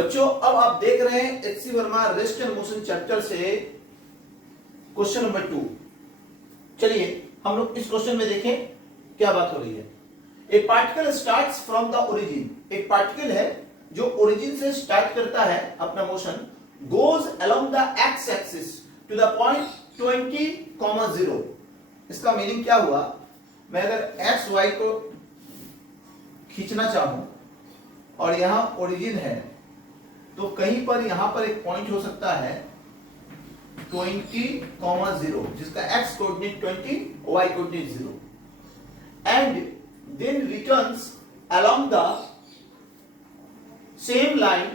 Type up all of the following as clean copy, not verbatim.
बच्चों अब आप देख रहे हैं HC. Verma rest and motion chapter से क्वेश्चन नंबर 2। चलिए हम लोग इस क्वेश्चन में देखें क्या बात हो रही है। A particle starts from the origin. एक पार्टिकल है जो ओरिजिन से स्टार्ट करता है अपना motion, goes along the X axis to the point 20,0। इसका मीनिंग क्या हुआ, मैं अगर एक्स वाई को खींचना चाहूं और यहां ओरिजिन है तो कहीं पर यहां पर एक पॉइंट हो सकता है 20,0 जिसका x coordinate 20, y coordinate 0 and then returns along the same line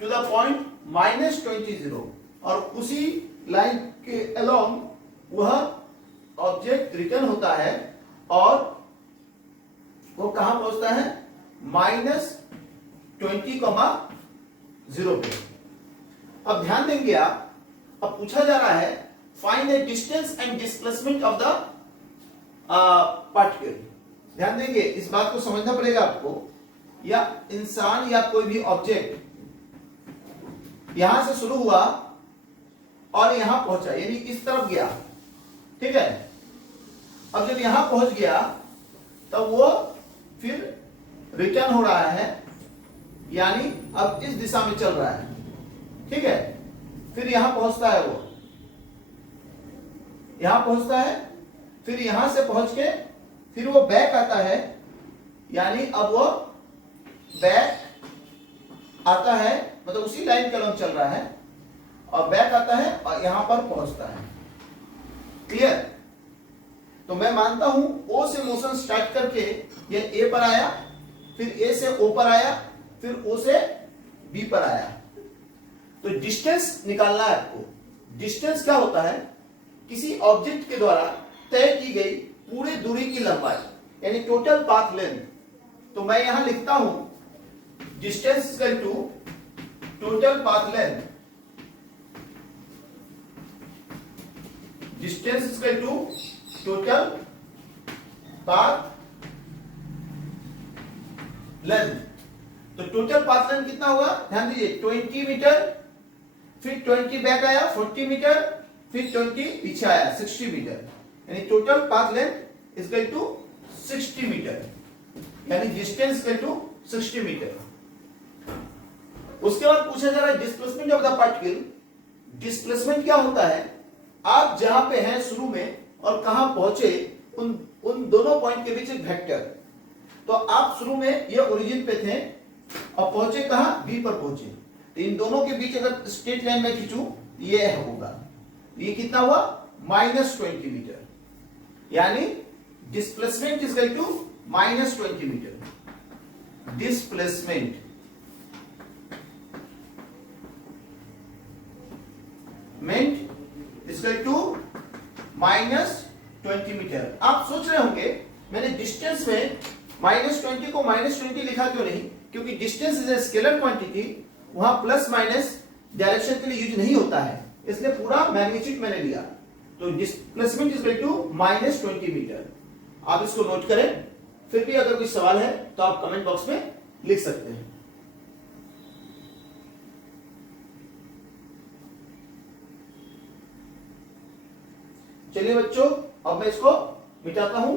to the point -20 और उसी लाइन के अलोंग वह ऑब्जेक्ट रिटर्न होता है और वो कहां पहुंचता है -20,0 पे। अब ध्यान देंगे आप, अब पूछा जा रहा है find the distance and displacement of the particle. ध्यान देंगे, इस बात को समझना पड़ेगा आपको, या इंसान या कोई भी ऑब्जेक्ट यहां से शुरू हुआ और यहां पहुंचा, यानी इस तरफ गया, ठीक है। अब जब यहां पहुंच गया तब वो फिर रिटर्न हो रहा है, यानी अब इस दिशा में चल रहा है, ठीक है। फिर यहां पहुंचता है, वो यहां पहुंचता है, फिर यहां से पहुंच के फिर वो बैक आता है, यानी अब वो बैक आता है, मतलब उसी लाइन के अलग चल रहा है और बैक आता है और यहां पर पहुंचता है। क्लियर? तो मैं मानता हूं ओ से मोशन स्टार्ट करके ये ए पर आया, फिर ए से ओ पर आया, फिर ओ से बी पर आया। तो डिस्टेंस निकालना है आपको। डिस्टेंस क्या होता है, किसी ऑब्जेक्ट के द्वारा तय की गई पूरी दूरी की लंबाई, यानी टोटल पाथ लेंथ। तो मैं यहां लिखता हूं distance equal to total path length, distance equal to total path length. तो टोटल पाथ लेंथ कितना हुआ, ध्यान दीजिए 20 मीटर, फिर 20 बैक आया 40 मीटर, फिर 20 पीछे आया 60 मीटर, यानी total path length is equal to 60 metre, यानी डिस्टेंस इक्वल टू 60 मीटर। उसके बाद पूछा जा रहा है displacement of the particle. Displacement क्या होता है, आप जहां पे हैं शुरू में और कहां पहुंचे, उन दोनों पॉइंट के बीच एक वेक्टर। तो आप शुरू में ये ओरिजिन पे थे और पहुंचे कहां, बी पर पहुंचे, तो इन दोनों के बीच अगर स्ट्रेट लाइन में खींचूं ये होगा, ये कितना हुआ -20 मीटर, यानी displacement is equal to -20 metre. Displacement is equal to -20 metre. आप सोच रहे होंगे मैंने डिस्टेंस में -20 को -20 लिखा क्यों नहीं, क्योंकि distance is a scalar quantity, वहां प्लस माइनस डायरेक्शन के लिए यूज नहीं होता है, इसलिए पूरा मैग्नीट्यूड मैंने लिया। तो displacement is equal to -20 metre. आप इसको नोट करें, फिर भी अगर कोई सवाल है तो आप कमेंट बॉक्स में लिख सकते हैं। चलिए बच्चों, अब मैं इसको मिटाता हूं।